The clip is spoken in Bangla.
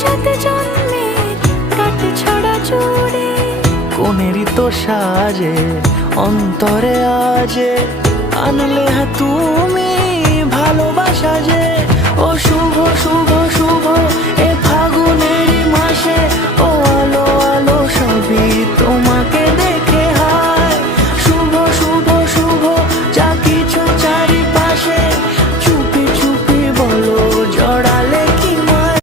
সাত জন্মের কাট ছড়া জুড়ে কোনেরই তো সাজে অন্তরে আজে আনলে তুমি ভালোবাসা যে ও শুভ শুভ শুভ